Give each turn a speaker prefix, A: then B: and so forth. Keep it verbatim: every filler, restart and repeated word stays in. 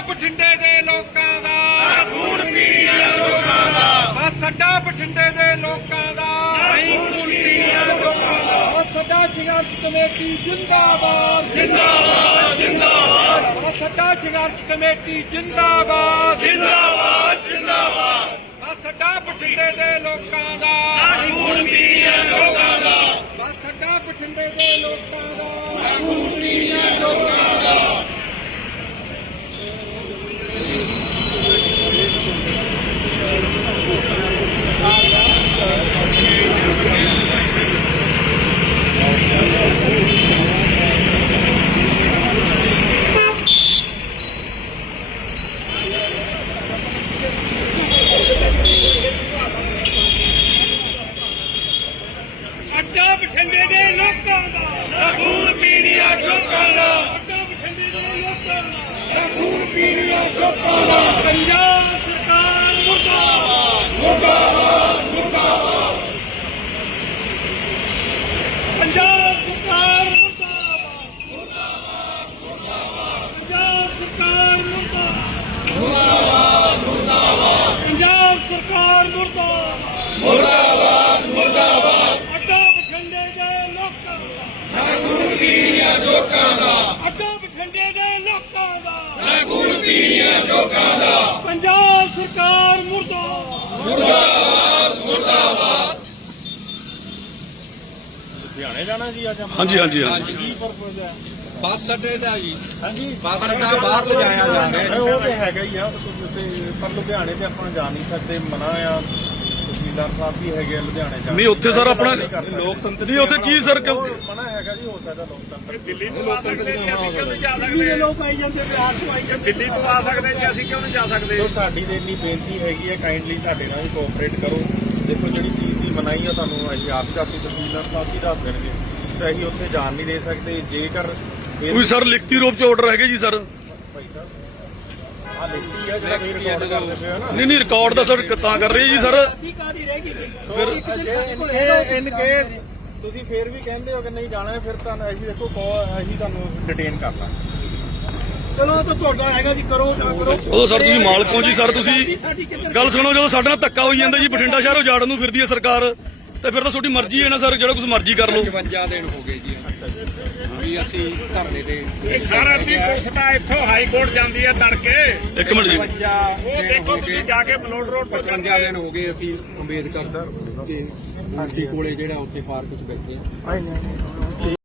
A: ਬਠਿੰਡੇ ਦੇ ਲੋਕਾਂ ਦਾ ਖੂਨ ਪੀਣੀਆਂ ਲੋਕਾਂ ਦਾ ਬਸ ਅੱਡਾ ਬਠਿੰਡੇ ਦੇ ਲੋਕਾਂ ਦਾ ਖੂਨ ਪੀਣੀਆਂ ਲੋਕਾਂ ਦਾ ਬਸ ਅੱਡਾ ਸੰਘਰਸ਼ ਕਮੇਟੀ ਜਿੰਦਾਬਾਦ ਜਿੰਦਾਬਾਦ ਜਿੰਦਾਬਾਦ ਬਸ ਅੱਡਾ ਸੰਘਰਸ਼ ਕਮੇਟੀ ਜਿੰਦਾਬਾਦ ਜਿੰਦਾਬਾਦ ਜਿੰਦਾਬਾਦ ਬਸ ਅੱਡਾ ਬਠਿੰਡੇ ਦੇ ਲੋਕਾਂ ਦਾ ਖੂਨ ਪੀਣੀਆਂ ਲੋਕਾਂ ਦਾ ਬਸ ਅੱਡਾ ਬਠਿੰਡੇ ਦੇ ਲੋਕਾਂ ਦਾ ਖੂਨ ਪੀਣੀਆਂ ਲੋਕਾਂ ਦਾ ਅੱਡਾ ਬਠਿੰਡੇ ਦੇ ਲੋਕਾਂ ਦਾ ਖੂਨ ਪੀਣੀਆਂ ਲੋਕਾਂ ਦਾ ਅੱਡਾ ਬਠਿੰਡੇ ਦੇ ਲੋਕਾਂ ਦਾ ਖੂਨ ਪੀਣੀਆਂ ਲੋਕਾਂ ਦਾ ਪੰਜਾਬ ਸਰਕਾਰ ਮੁਰਦਾਬਾਦ ਮੁਰਦਾਬਾਦ ਮੁਰਦਾਬਾਦ ਪੰਜਾਬ ਸਰਕਾਰ ਮੁਰਦਾਬਾਦ ਮੁਰਦਾਬਾਦ ਮੁਰਦਾਬਾਦ ਪੰਜਾਬ ਸਰਕਾਰ ਮੁਰਦਾਬਾਦ ਮੁਰਦਾਬਾਦ ਪੰਜਾਬ ਸਰਕਾਰ ਮੁਰਦਾਬਾਦ ਮੁਰਦਾਬਾਦ ਮੁਰਦਾਬਾਦ ਅੱਡਾ ਬਠਿੰਡੇ ਦੇ ਲੋਕਾਂ ਦਾ ਖੂਨ ਪੀਣੀਆਂ ਲੋਕਾਂ ਦਾ ਅੱਡਾ ਬਠਿੰਡੇ ਦੇ ਲੋਕਾਂ ਦਾ ਖੂਨ ਪੀਣੀਆਂ ਲੋਕਾਂ ਦਾ ਪੰਜਾਬ ਸਰਕਾਰ ਮੁਰਦਾਬਾਦ ਮੁਰਦਾਬਾਦ ਮੁਰਦਾਬਾਦ
B: ਲੁਧਿਆਣੇ ਜਾਣਾ ਜੀ ਅੱਜ ਆਪਾਂ?
C: ਹਾਂਜੀ ਹਾਂਜੀ ਹਾਂਜੀ
B: ਕੀ ਪਰਪਸ ਹੈ?
A: ਬੱਸ ਅੱਡੇ ਦਾ ਜੀ
B: ਹਾਂਜੀ
A: ਬੱਸ ਅੱਡਾ ਬਾਹਰ ਲਿਜਾਇਆ ਜਾ ਰਿਹਾ
B: ਉਹ ਤੇ ਹੈਗਾ ਹੀ ਆ ਤੇ ਪਰ ਲੁਧਿਆਣੇ ਤੇ ਆਪਾਂ ਜਾ ਨਹੀਂ ਸਕਦੇ, ਮਨਾ ਆ। ਤਹਿਸੀਲਦਾਰ ਸਾਹਿਬ ਵੀ ਹੈਗੇ ਆ ਲੁਧਿਆਣੇ ਜਾ
C: ਨਹੀਂ ਉੱਥੇ ਸਰ ਆਪਣਾ
B: ਲੋਕਤੰਤਰ
C: ਨਹੀਂ ਉੱਥੇ ਕੀ ਸਰ ਕਿਉਂ
B: ਮਨਾ ਹੈਗਾ ਜੀ, ਹੋ ਸਕਦਾ ਲੋਕਤੰਤਰ।
A: ਦਿੱਲੀ ਤੋਂ ਆ ਸਕਦੇ ਜੀ, ਅਸੀਂ ਕਿਉਂ ਨਹੀਂ ਜਾ ਸਕਦੇ? ਲੋਕ ਆਈ ਜਾਂਦੇ ਬਿਹਾਰ ਤੋਂ ਆਈ ਜਾਂਦੇ, ਦਿੱਲੀ ਤੋਂ ਆ ਸਕਦੇ ਜੀ, ਅਸੀਂ ਕਿਉਂ ਨਹੀਂ ਜਾ ਸਕਦੇ?
B: ਸੋ ਸਾਡੀ ਤੇ ਇੰਨੀ ਬੇਨਤੀ ਹੈਗੀ ਹੈ, ਕਾਈਂਡਲੀ ਸਾਡੇ ਨਾਲ ਵੀ ਕੋਆਪਰੇਟ ਕਰੋ। ਦੇਖੋ ਜਿਹੜੀ ਚੀਜ਼ ਦੀ ਮਨਾਹੀ ਆ ਤੁਹਾਨੂੰ ਅਸੀਂ ਆਪ ਹੀ ਦੱਸੀ, ਤਹਿਸੀਲਦਾਰ ਸਾਹਿਬ ਵੀ ਦੱਸ ਦੇਣਗੇ ਤੇ ਅਸੀਂ ਉੱਥੇ ਜਾਣ ਨਹੀਂ ਦੇ ਸਕਦੇ। ਜੇਕਰ
C: ਕੋਈ ਸਰ ਲਿਖਤੀ ਰੂਪ ਚ ਆਰਡਰ ਹੈਗੇ ਜੀ ਸਰ?
B: ਭਾਈ ਸਾਹਿਬ ਆ ਲਿਖਤੀ ਆ ਜਿਹੜਾ ਤੁਸੀਂ ਰਿਕਾਰਡ ਕਰਦੇ ਪਏ ਹੋ ਨਾ,
C: ਨਹੀਂ ਨਹੀਂ ਰਿਕਾਰਡ ਦਾ ਸਰ ਤਾਂ ਕਰ ਰਹੇ ਜੀ ਸਰ।
B: ਫਿਰ ਇਨ ਕੇਸ ਤੁਸੀਂ ਫੇਰ ਵੀ ਕਹਿੰਦੇ ਹੋ ਕਿ ਨਹੀਂ ਜਾਣਾ, ਫਿਰ ਤੁਹਾਨੂੰ ਅਸੀਂ ਦੇਖੋ ਅਸੀਂ ਤੁਹਾਨੂੰ ਡਿਟੇਨ ਕਰ ਲਾਂਗੇ।
A: ਚਲੋ ਤਾਂ ਤੁਹਾਡਾ ਹੈਗਾ ਜੀ, ਕਰੋ ਜਾਂ ਕਰੋ।
C: ਉਦੋਂ ਸਰ ਤੁਸੀਂ ਮਾਲਕ ਹੋ ਜੀ ਸਰ। ਤੁਸੀਂ ਗੱਲ ਸੁਣੋ, ਜਦੋਂ ਸਾਡੇ ਨਾਲ ਧੱਕਾ ਹੋਈ ਜਾਂਦਾ ਜੀ, ਬਠਿੰਡਾ ਸ਼ਹਿਰ ਉਜਾੜਨ ਨੂੰ ਫਿਰਦੀ ਹੈ ਸਰਕਾਰ, ਤੇ ਫਿਰ ਤਾਂ ਤੁਹਾਡੀ ਮਰਜ਼ੀ ਹੈ ਨਾ ਸਰ, ਜਿਹੜਾ ਕੁਝ ਮਰਜ਼ੀ ਕਰ ਲਓ।
A: ਪਚਵੰਜਾ ਦਿਨ ਹੋ ਗਏ ਜੀ ਵੀ ਅਸੀਂ ਧਰਨੇ ਤੇ ਸਾਰਾ ਦੀ ਪੁਲਿਸ ਤਾਂ ਇੱਥੋਂ ਹਾਈ ਕੋਰਟ ਜਾਂਦੀ ਹੈ ਤੜਕੇ।
C: ਇੱਕ ਮਿੰਟ ਜੀ,
A: ਉਹ ਦੇਖੋ ਤੁਸੀਂ ਜਾ ਕੇ ਬਲੋਡ ਰੋਡ ਤੋਂ
D: ਪਚਵੰਜਾ ਦਿਨ ਹੋ ਗਏ ਅਸੀਂ ਅੰਬੇਦਕਰ ਦੇ ਆਂਟੀ ਕੋਲੇ ਜਿਹੜਾ ਉੱਥੇ ਪਾਰਕ ਵਿੱਚ ਬੈਠੇ ਆ।